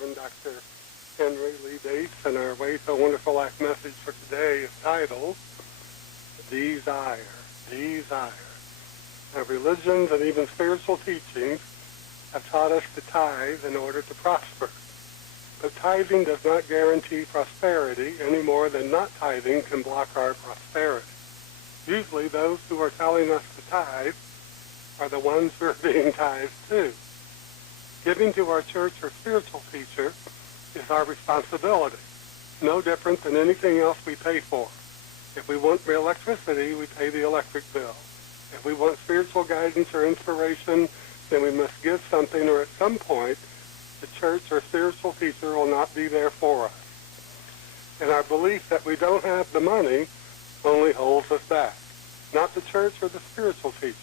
Reverend Dr. Henry Lee Bates, and our Way So Wonderful Life message for today is titled, Desire, Desire. Now, religions and even spiritual teachings have taught us to tithe in order to prosper. But tithing does not guarantee prosperity any more than not tithing can block our prosperity. Usually those who are telling us to tithe are the ones who are being tithed to. Giving to our church or spiritual teacher is our responsibility, no different than anything else we pay for. If we want electricity, we pay the electric bill. If we want spiritual guidance or inspiration, then we must give something, or at some point, the church or spiritual teacher will not be there for us. And our belief that we don't have the money only holds us back, not the church or the spiritual teacher.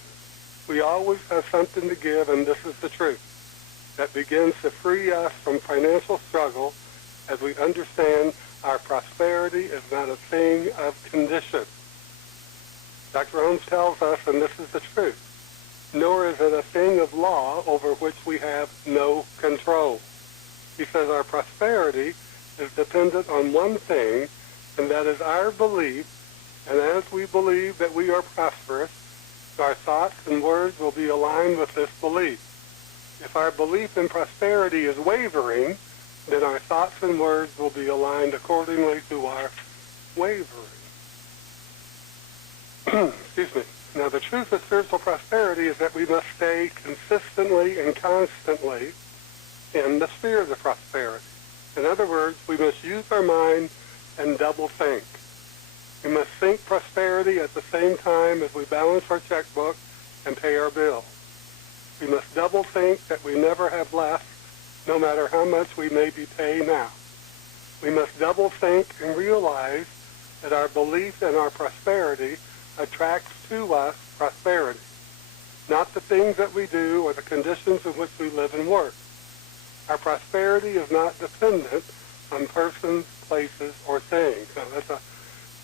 We always have something to give, and this is the truth that begins to free us from financial struggle as we understand our prosperity is not a thing of condition. Dr. Holmes tells us, and this is the truth, nor is it a thing of law over which we have no control. He says our prosperity is dependent on one thing, and that is our belief, and as we believe that we are prosperous, our thoughts and words will be aligned with this belief. If our belief in prosperity is wavering, then our thoughts and words will be aligned accordingly to our wavering. Excuse me. Now, the truth of spiritual prosperity is that we must stay consistently and constantly in the spirit of prosperity. In other words, we must use our mind and double think. We must think prosperity at the same time as we balance our checkbook and pay our bills. We must double think that we never have less, no matter how much we may be paying now. We must double think and realize that our belief in our prosperity attracts to us prosperity, not the things that we do or the conditions in which we live and work. Our prosperity is not dependent on persons, places, or things. Now, that's a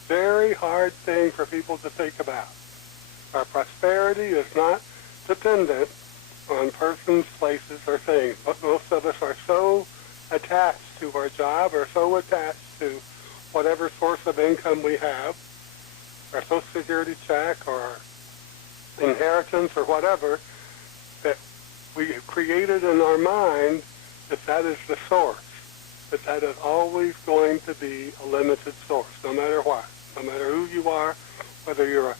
very hard thing for people to think about. Our prosperity is not dependent on persons, places, or things. But most of us are so attached to our job or so attached to whatever source of income we have, our Social Security check or inheritance or whatever, that we have created in our mind that that is the source, that is always going to be a limited source, no matter what, no matter who you are, whether you're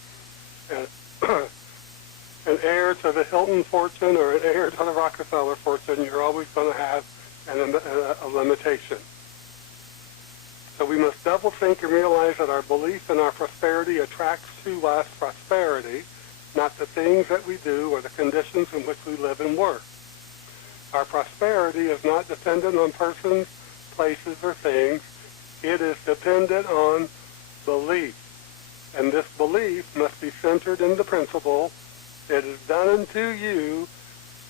an heir to the Hilton fortune or an heir to the Rockefeller fortune, you're always going to have a limitation. So we must double think and realize that our belief in our prosperity attracts to us prosperity, not the things that we do or the conditions in which we live and work. Our prosperity is not dependent on persons, places, or things. It is dependent on belief. And this belief must be centered in the principle, it is done unto you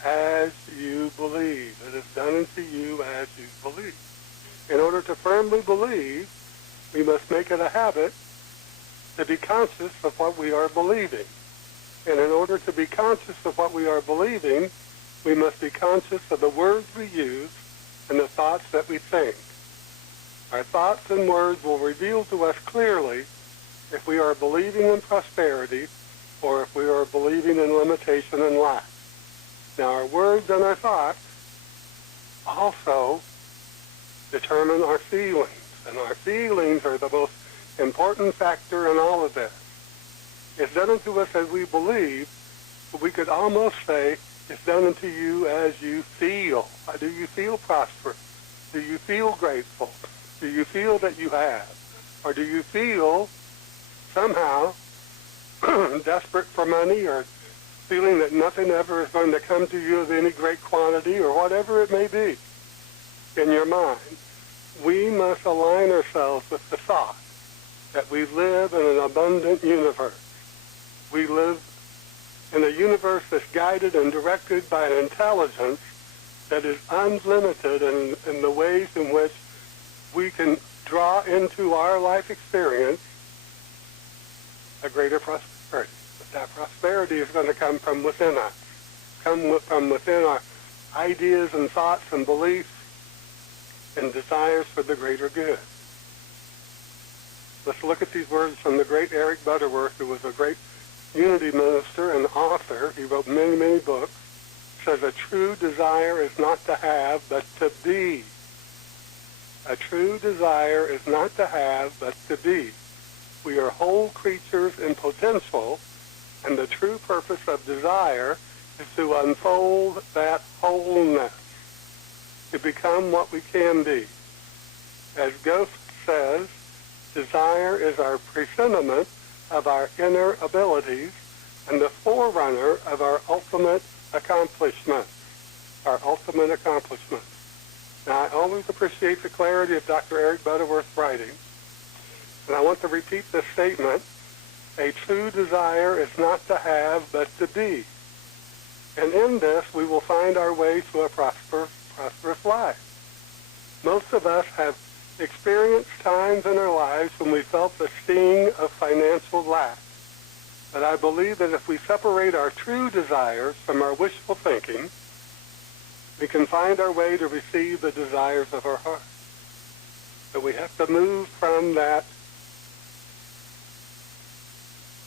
as you believe. It is done unto you as you believe. In order to firmly believe, we must make it a habit to be conscious of what we are believing. And in order to be conscious of what we are believing, we must be conscious of the words we use and the thoughts that we think. Our thoughts and words will reveal to us clearly if we are believing in prosperity or if we are believing in limitation and lack. Now, our words and our thoughts also determine our feelings, and our feelings are the most important factor in all of this. It's done unto us as we believe, but we could almost say it's done unto you as you feel. Do you feel prosperous? Do you feel grateful? Do you feel that you have? Or do you feel somehow desperate for money, or feeling that nothing ever is going to come to you of any great quantity, or whatever it may be in your mind? We must align ourselves with the thought that we live in an abundant universe. We live in a universe that's guided and directed by an intelligence that is unlimited in the ways in which we can draw into our life experience a greater prosperity. But that prosperity is going to come from within us, from within our ideas and thoughts and beliefs and desires for the greater good. Let's look at these words from the great Eric Butterworth, who was a great unity minister and author. He wrote many, many books. He says, a true desire is not to have, but to be. A true desire is not to have, but to be. We are whole creatures in potential, and the true purpose of desire is to unfold that wholeness, to become what we can be. As Ghost says, desire is our presentiment of our inner abilities and the forerunner of our ultimate accomplishments. Our ultimate accomplishments. Now, I always appreciate the clarity of Dr. Eric Butterworth's writing, and I want to repeat this statement. A true desire is not to have, but to be. And in this, we will find our way to a prosperous life. Most of us have experienced times in our lives when we felt the sting of financial lack. But I believe that if we separate our true desires from our wishful thinking, we can find our way to receive the desires of our heart. So we have to move from that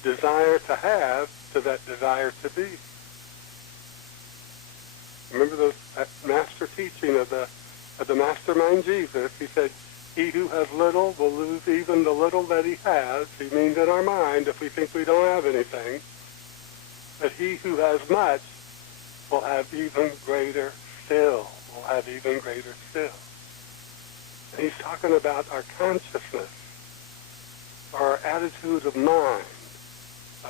desire to have to that desire to be. Remember that master teaching of the mastermind Jesus. He said, he who has little will lose even the little that he has. He means in our mind if we think we don't have anything. But he who has much will have even greater still. Will have even greater still. And he's talking about our consciousness, our attitude of mind,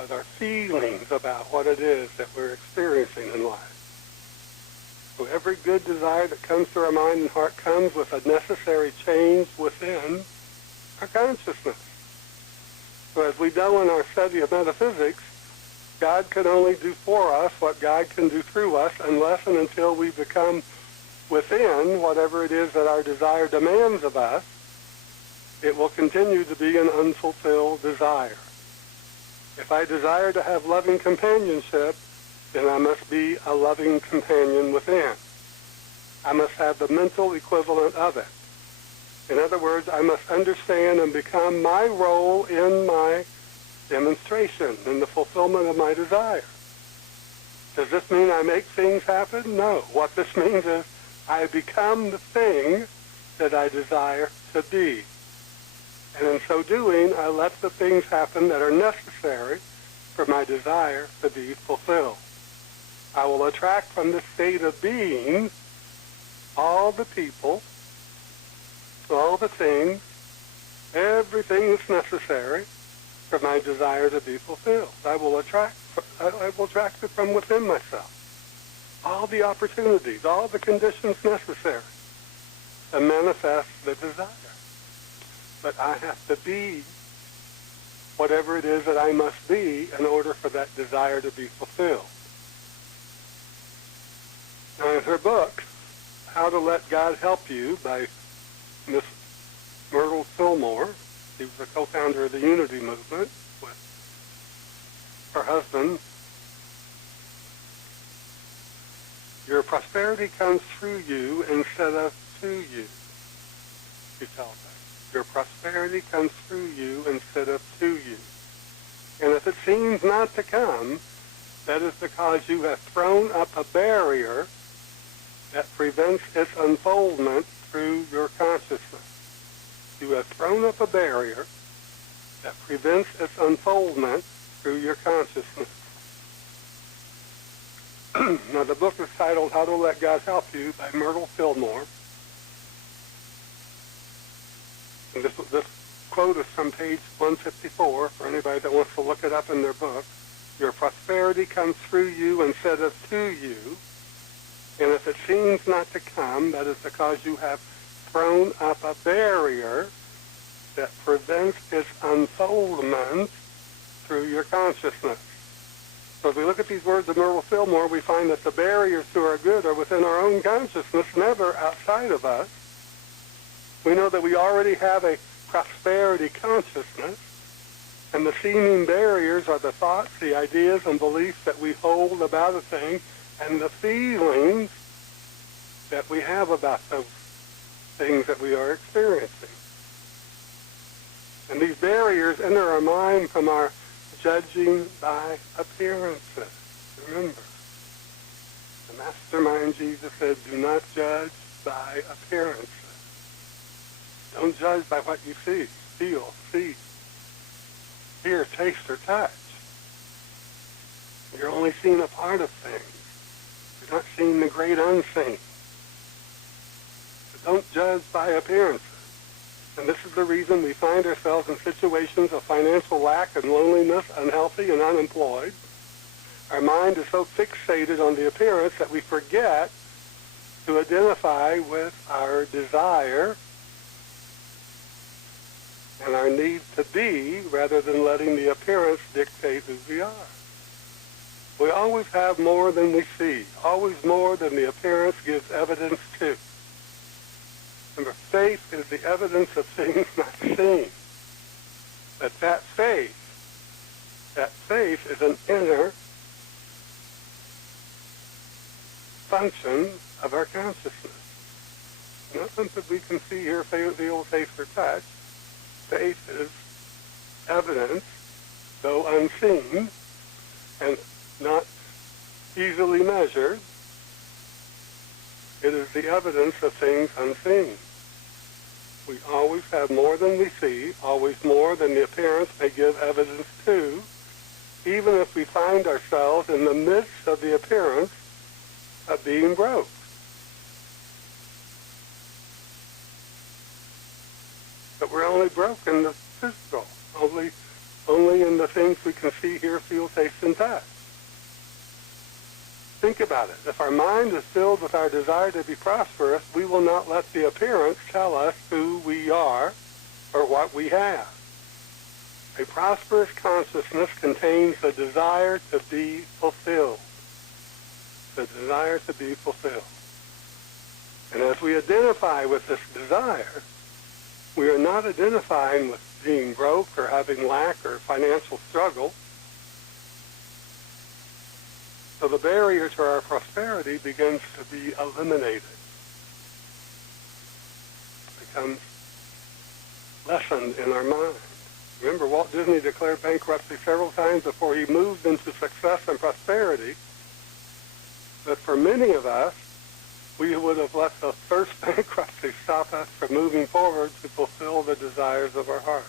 our feelings about what it is that we're experiencing in life. So every good desire that comes to our mind and heart comes with a necessary change within our consciousness. So as we know in our study of metaphysics, God can only do for us what God can do through us unless and until we become within whatever it is that our desire demands of us. It will continue to be an unfulfilled desire. If I desire to have loving companionship, then I must be a loving companion within. I must have the mental equivalent of it. In other words, I must understand and become my role in my demonstration, in the fulfillment of my desire. Does this mean I make things happen? No. What this means is I become the thing that I desire to be. And in so doing, I let the things happen that are necessary for my desire to be fulfilled. I will attract from this state of being all the people, all the things, everything that's necessary for my desire to be fulfilled. I will attract it from within myself. All the opportunities, all the conditions necessary to manifest the desire. But I have to be whatever it is that I must be in order for that desire to be fulfilled. Now, in her book, How to Let God Help You, by Miss Myrtle Fillmore, she was a co-founder of the Unity Movement with her husband. Your prosperity comes through you instead of to you, she tells us. Your prosperity comes through you instead of to you. And if it seems not to come, that is because you have thrown up a barrier that prevents its unfoldment through your consciousness. You have thrown up a barrier that prevents its unfoldment through your consciousness. Now, the book is titled How to Let God Help You by Myrtle Fillmore. And this quote is from page 154 for anybody that wants to look it up in their book. Your prosperity comes through you instead of to you. And if it seems not to come, that is because you have thrown up a barrier that prevents its unfoldment through your consciousness. So as we look at these words of Myrtle Fillmore, we find that the barriers to our good are within our own consciousness, never outside of us. We know that we already have a prosperity consciousness, and the seeming barriers are the thoughts, the ideas, and beliefs that we hold about a thing, and the feelings that we have about those things that we are experiencing. And these barriers enter our mind from our judging by appearances. Remember, the mastermind Jesus said, do not judge by appearances. Don't judge by what you see, feel, see, hear, taste, or touch. You're only seeing a part of things. You're not seeing the great unseen. So don't judge by appearances. And this is the reason we find ourselves in situations of financial lack and loneliness, unhealthy and unemployed. Our mind is so fixated on the appearance that we forget to identify with our desire and our need to be, rather than letting the appearance dictate who we are. We always have more than we see, always more than the appearance gives evidence to. Remember, faith is the evidence of things not seen. But that faith is an inner function of our consciousness. Not something we can see, hear, feel, taste, or touch. Faith is evidence, though unseen, and not easily measured. It is the evidence of things unseen. We always have more than we see, always more than the appearance may give evidence to, even if we find ourselves in the midst of the appearance of being broke. But we're only broke in the physical, only in the things we can see, hear, feel, taste, and touch. Think about it. If our mind is filled with our desire to be prosperous, we will not let the appearance tell us who we are or what we have. A prosperous consciousness contains the desire to be fulfilled. The desire to be fulfilled. And as we identify with this desire, we are not identifying with being broke or having lack or financial struggle. So the barrier to our prosperity begins to be eliminated. It becomes lessened in our mind. Remember, Walt Disney declared bankruptcy several times before he moved into success and prosperity. But for many of us, we would have let the first bankruptcy stop us from moving forward to fulfill the desires of our heart.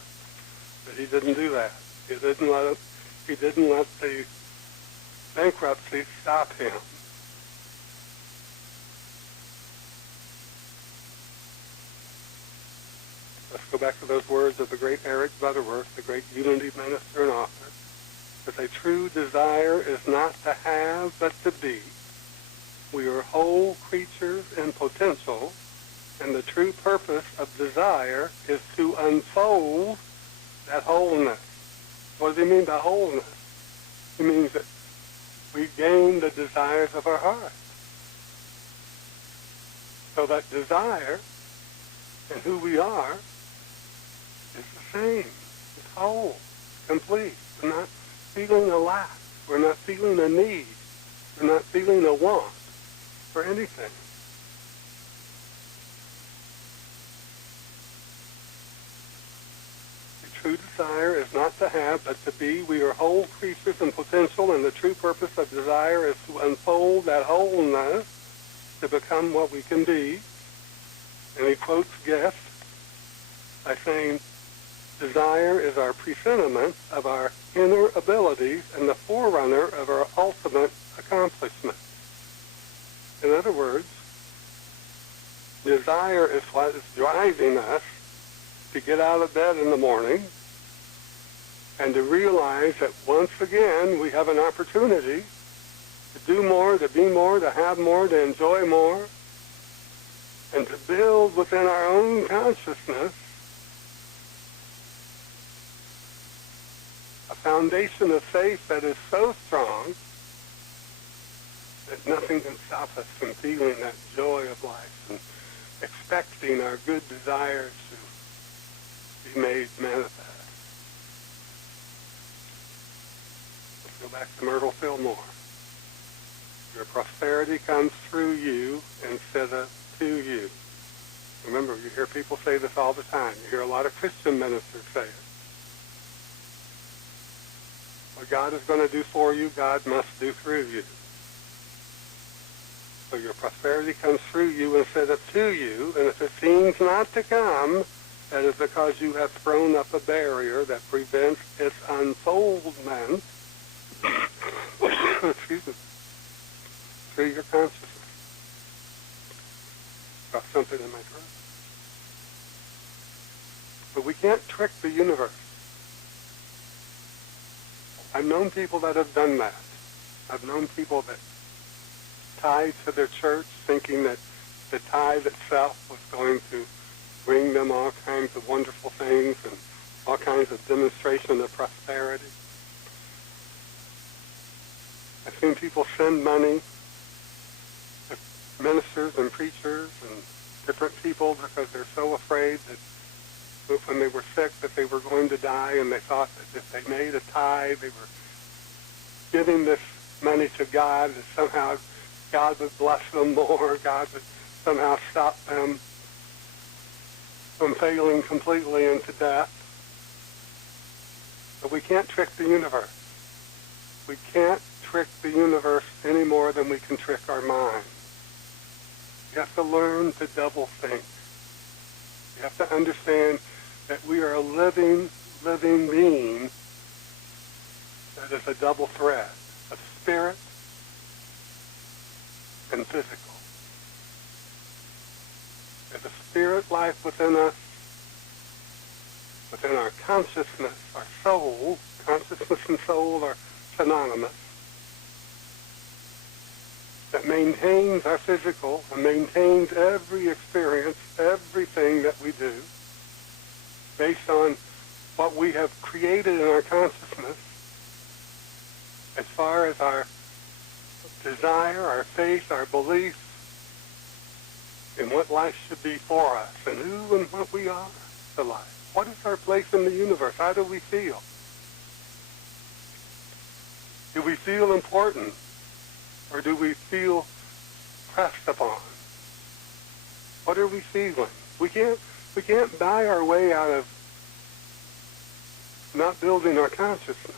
But he didn't do that. He didn't let the bankruptcy stop him. Let's go back to those words of the great Eric Butterworth, the great unity minister and author. That a true desire is not to have, but to be. We are whole creatures in potential, and the true purpose of desire is to unfold that wholeness. What does he mean by wholeness? He means that we gain the desires of our heart. So that desire and who we are is the same. It's whole, complete. We're not feeling a lack. We're not feeling a need. We're not feeling a want for anything. True desire is not to have, but to be. We are whole creatures in potential, and the true purpose of desire is to unfold that wholeness to become what we can be. And he quotes Guest by saying, desire is our presentiment of our inner abilities and the forerunner of our ultimate accomplishment. In other words, desire is what is driving us to get out of bed in the morning and to realize that once again we have an opportunity to do more, to be more, to have more, to enjoy more, and to build within our own consciousness a foundation of faith that is so strong that nothing can stop us from feeling that joy of life and expecting our good desires to be made manifest. Let's go back to Myrtle Fillmore. Your prosperity comes through you instead of to you. Remember, you hear people say this all the time. You hear a lot of Christian ministers say it. What God is going to do for you, God must do through you. So your prosperity comes through you instead of to you, and if it seems not to come, that is because you have thrown up a barrier that prevents its unfoldment excuse me, through your consciousness. Got something in my throat. But we can't trick the universe. I've known people that have done that. I've known people that tithe to their church thinking that the tithe itself was going to bring them all kinds of wonderful things and all kinds of demonstration of prosperity. I've seen people send money to ministers and preachers and different people because they're so afraid that when they were sick that they were going to die, and they thought that if they made a tithe, they were giving this money to God, that somehow God would bless them more, God would somehow stop them from failing completely into death. But we can't trick the universe. We can't trick the universe any more than we can trick our mind. You have to learn to double think. You have to understand that we are a living being that is a double thread of spirit and physical. There's a spirit life within us, within our consciousness, our soul. Consciousness and soul are synonymous. That maintains our physical and maintains every experience, everything that we do, based on what we have created in our consciousness as far as our desire, our faith, our beliefs in what life should be for us and who and what we are to life. What is our place in the universe? How do we feel? Do we feel important, or do we feel pressed upon? What are we feeling? We can't buy our way out of not building our consciousness,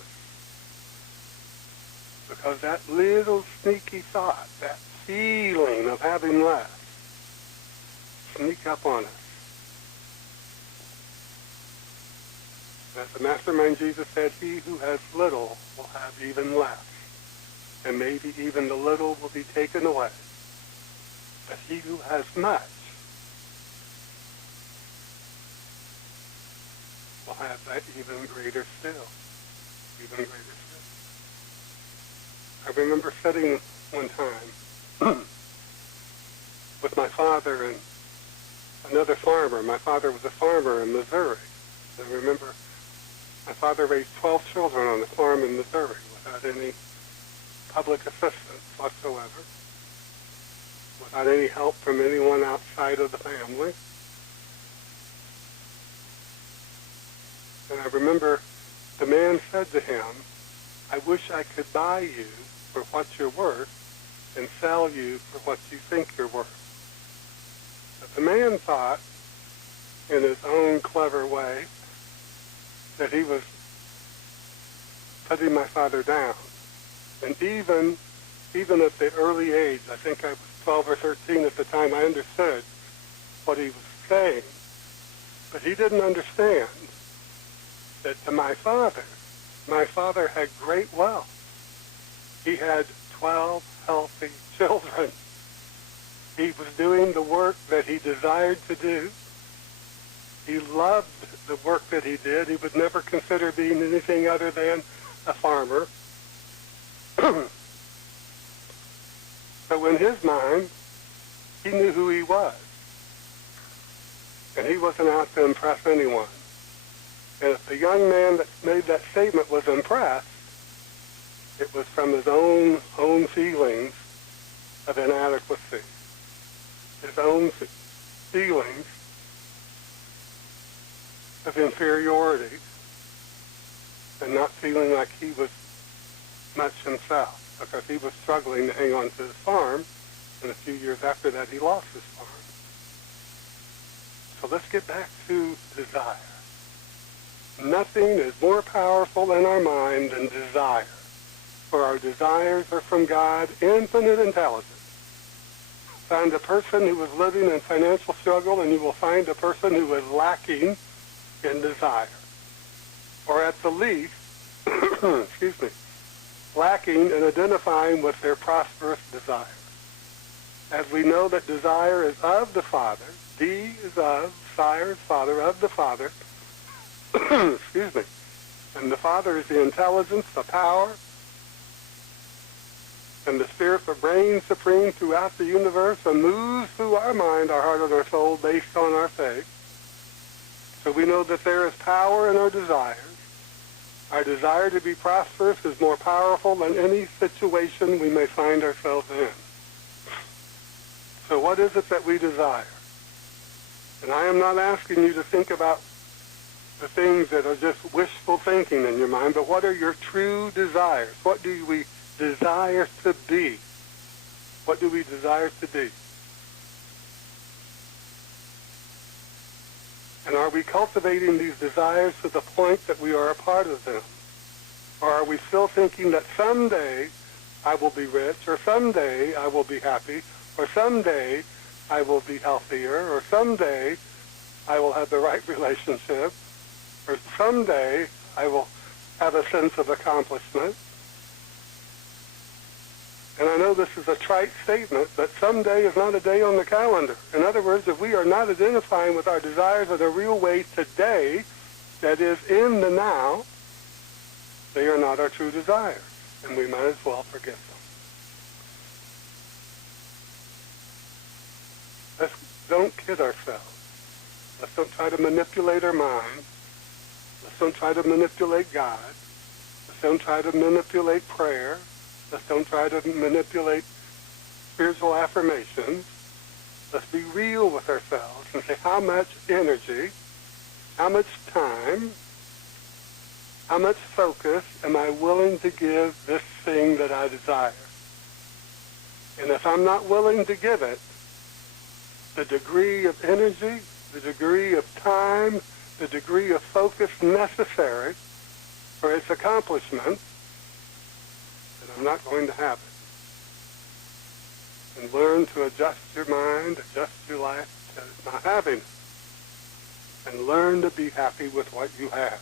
because that little sneaky thought, that feeling of having less, sneak up on us. As the Mastermind Jesus said, he who has little will have even less, and maybe even the little will be taken away. But he who has much will have that even greater still. Even greater still. I remember sitting one time with my father and another farmer. My father was a farmer in Missouri. I remember my father raised 12 children on a farm in Missouri without any public assistance whatsoever, without any help from anyone outside of the family. And I remember the man said to him, I wish I could buy you for what you're worth and sell you for what you think you're worth. But the man thought, in his own clever way, that he was putting my father down. And even at the early age, I think I was 12 or 13 at the time, I understood what he was saying. But he didn't understand that to my father had great wealth. He had 12 healthy children. He was doing the work that he desired to do. He loved the work that he did. He would never consider being anything other than a farmer. So in his mind, he knew who he was. And he wasn't out to impress anyone. And if the young man that made that statement was impressed, it was from his own feelings of inadequacy, his own feelings of inferiority, and not feeling like he was much himself, because he was struggling to hang on to his farm, and a few years after that he lost his farm. So let's get back to desire. Nothing is more powerful in our mind than desire, for our desires are from God, infinite intelligence. Find a person who is living in financial struggle, and you will find a person who is lacking in desire, or at the least, excuse me, lacking in identifying with their prosperous desire. As we know that desire is of the Father, D is of, sire is father, of the Father, excuse me, and the Father is the intelligence, the power, and the Spirit that reigns supreme throughout the universe and moves through our mind, our heart, and our soul based on our faith. So we know that there is power in our desires. Our desire to be prosperous is more powerful than any situation we may find ourselves in. So what is it that we desire? And I am not asking you to think about the things that are just wishful thinking in your mind, but what are your true desires? What do we desire to be? What do we desire to be? And are we cultivating these desires to the point that we are a part of them? Or are we still thinking that someday I will be rich, or someday I will be happy, or someday I will be healthier, or someday I will have the right relationship, or someday I will have a sense of accomplishment? And I know this is a trite statement, but someday is not a day on the calendar. In other words, if we are not identifying with our desires in a real way today, that is, in the now, they are not our true desires, and we might as well forget them. Don't kid ourselves. Let's don't try to manipulate our mind. Let's don't try to manipulate God. Let's don't try to manipulate prayer. Let's don't try to manipulate spiritual affirmations. Let's be real with ourselves and say, how much energy, how much time, how much focus am I willing to give this thing that I desire? And if I'm not willing to give it, the degree of energy, the degree of time, the degree of focus necessary for its accomplishment, then I'm not going to have it. And learn to adjust your mind, adjust your life to not having it. And learn to be happy with what you have.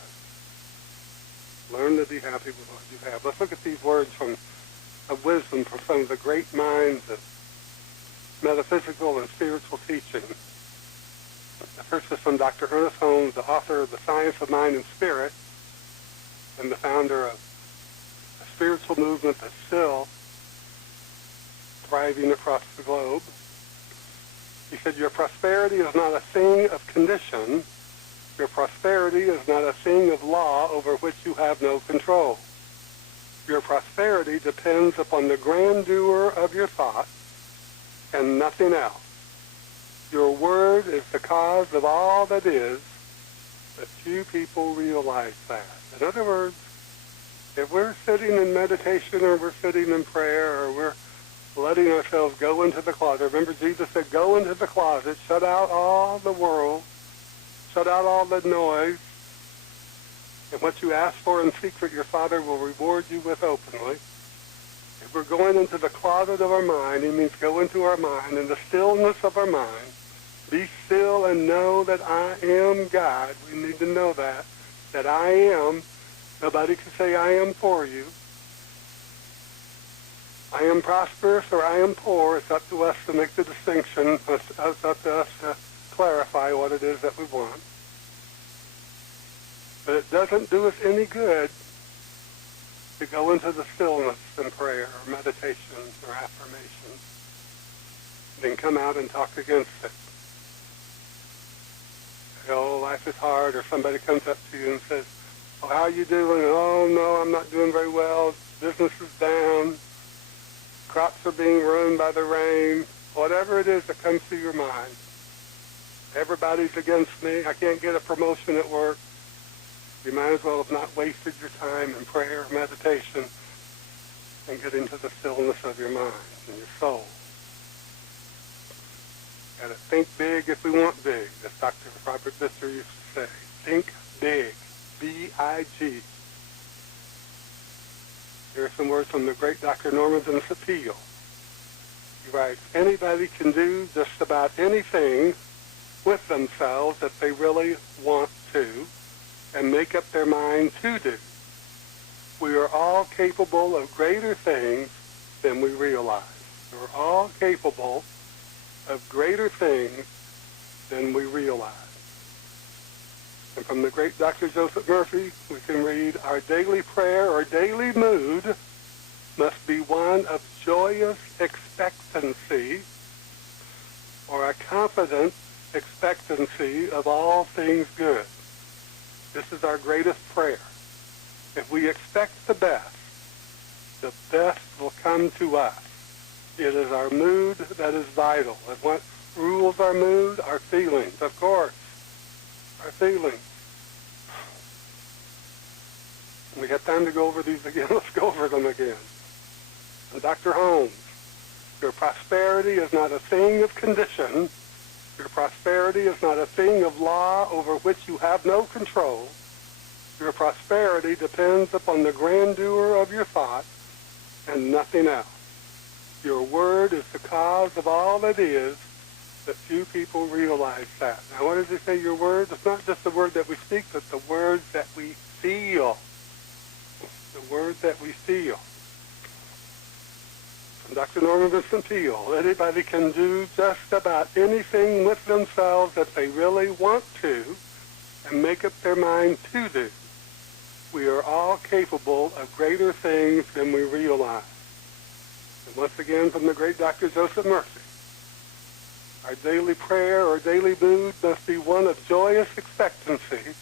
Learn to be happy with what you have. Let's look at these words of wisdom from some of the great minds of metaphysical and spiritual teaching. The first is from Dr. Ernest Holmes, the author of The Science of Mind and Spirit, and the founder of a spiritual movement that's still thriving across the globe. He said, your prosperity is not a thing of condition. Your prosperity is not a thing of law over which you have no control. Your prosperity depends upon the grandeur of your thoughts and nothing else. Your word is the cause of all that is, but few people realize that. In other words, if we're sitting in meditation or we're sitting in prayer or we're letting ourselves go into the closet, remember Jesus said, go into the closet, shut out all the world, shut out all the noise, and what you ask for in secret, your Father will reward you with openly. If we're going into the closet of our mind, he means go into our mind, in the stillness of our mind, be still and know that I am God. We need to know that I am. Nobody can say I am for you. I am prosperous or I am poor. It's up to us to make the distinction. It's up to us to clarify what it is that we want. But it doesn't do us any good to go into the stillness in prayer or meditation or affirmation, then come out and talk against it. Oh, life is hard, or somebody comes up to you and says, oh, how are you doing? Oh, no, I'm not doing very well. Business is down. Crops are being ruined by the rain. Whatever it is that comes to your mind. Everybody's against me. I can't get a promotion at work. You might as well have not wasted your time in prayer or meditation and get into the stillness of your mind and your soul. Got it. think big if we want big, as Dr. Robert Visser used to say. Think big, B-I-G. Here are some words from the great Dr. Norman Vincent Peale. He writes, anybody can do just about anything with themselves if they really want to and make up their mind to do. We are all capable of greater things than we realize. We're all capable of greater things than we realize. And from the great Dr. Joseph Murphy, we can read, our daily prayer or daily mood must be one of joyous expectancy or a confident expectancy of all things good. This is our greatest prayer. If we expect the best will come to us. It is our mood that is vital. And what rules our mood? Our feelings, of course. Our feelings. We have time to go over these again. Let's go over them again. And Dr. Holmes, your prosperity is not a thing of condition. Your prosperity is not a thing of law over which you have no control. Your prosperity depends upon the grandeur of your thought and nothing else. Your word is the cause of all that is, but few people realize that. Now, what does he say, your word? It's not just the word that we speak, but the words that we feel. The words that we feel. From Dr. Norman Vincent Peale, anybody can do just about anything with themselves that they really want to and make up their mind to do. We are all capable of greater things than we realize. And once again, from the great Dr. Joseph Murphy, our daily prayer or daily mood must be one of joyous expectancy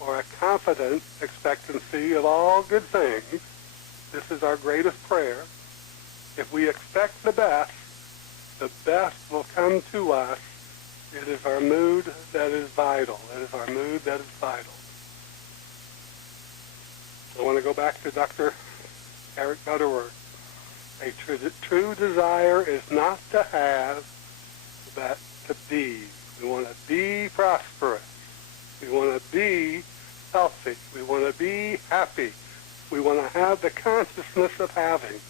or a confident expectancy of all good things. This is our greatest prayer. If we expect the best will come to us. It is our mood that is vital. It is our mood that is vital. I want to go back to Dr. Eric Butterworth. A true desire is not to have, but to be. We want to be prosperous. We want to be healthy. We want to be happy. We want to have the consciousness of having.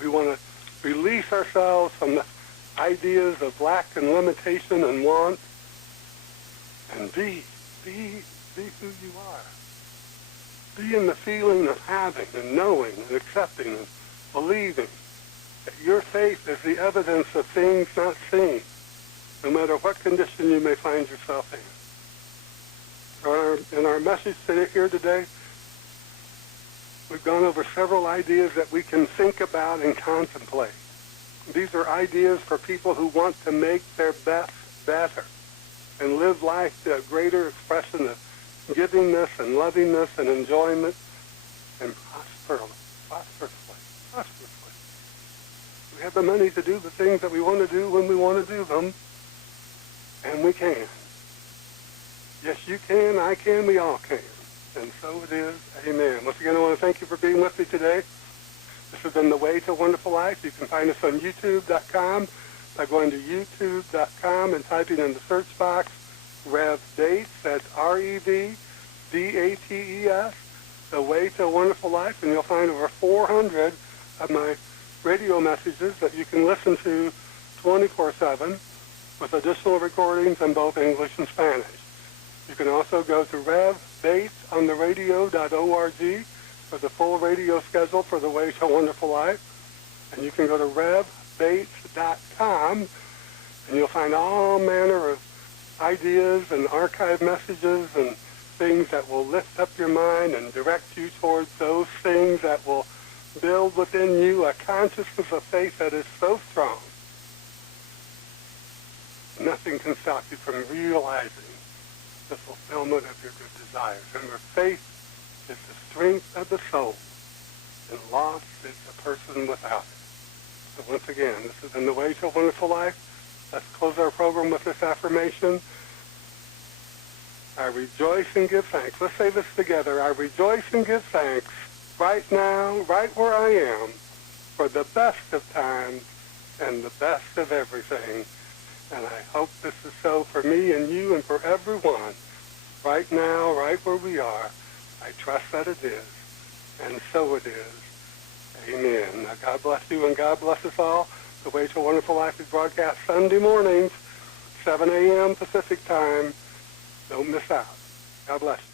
We want to release ourselves from the ideas of lack and limitation and want and be who you are. Be in the feeling of having and knowing and accepting and believing that your faith is the evidence of things not seen, no matter what condition you may find yourself in. In our message here today, we've gone over several ideas that we can think about and contemplate. These are ideas for people who want to make their best better and live life to a greater expression of givingness and lovingness and enjoyment and prosperously. We have the money to do the things that we want to do when we want to do them, and we can. Yes, you can, I can, we all can. And so it is. Amen. Once again, I want to thank you for being with me today. This has been The Way to a Wonderful Life. You can find us on YouTube.com by going to YouTube.com and typing in the search box Rev Dates, that's REVDATES, The Way to a Wonderful Life, and you'll find over 400 of my radio messages that you can listen to 24/7 with additional recordings in both English and Spanish. You can also go to revbatesontheradio.org for the full radio schedule for The Way to a Wonderful Life, and you can go to revbates.com, and you'll find all manner of ideas and archive messages and things that will lift up your mind and direct you towards those things that will build within you a consciousness of faith that is so strong. Nothing can stop you from realizing the fulfillment of your good desires. Remember, faith is the strength of the soul, and loss is the person without it. So once again, this has been The Way to a Wonderful Life. Let's close our program with this affirmation. I rejoice and give thanks. Let's say this together. I rejoice and give thanks right now, right where I am, for the best of times and the best of everything. And I hope this is so for me and you and for everyone right now, right where we are. I trust that it is. And so it is. Amen. Now, God bless you and God bless us all. The Way to a Wonderful Life is broadcast Sunday mornings, 7 a.m. Pacific time. Don't miss out. God bless you.